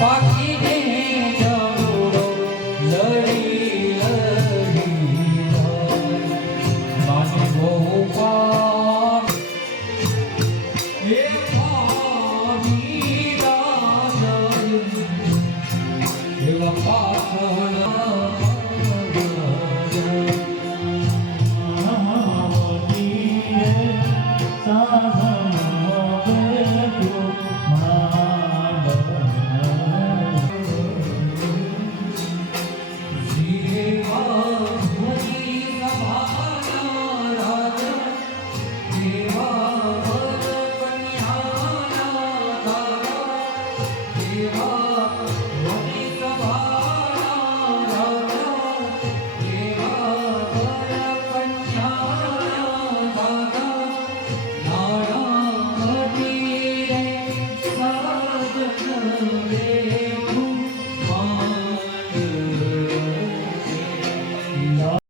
પાકીને જમડો લડી લડી માને બહુ પાન એ પાની રાજ એવા પાછળ Hare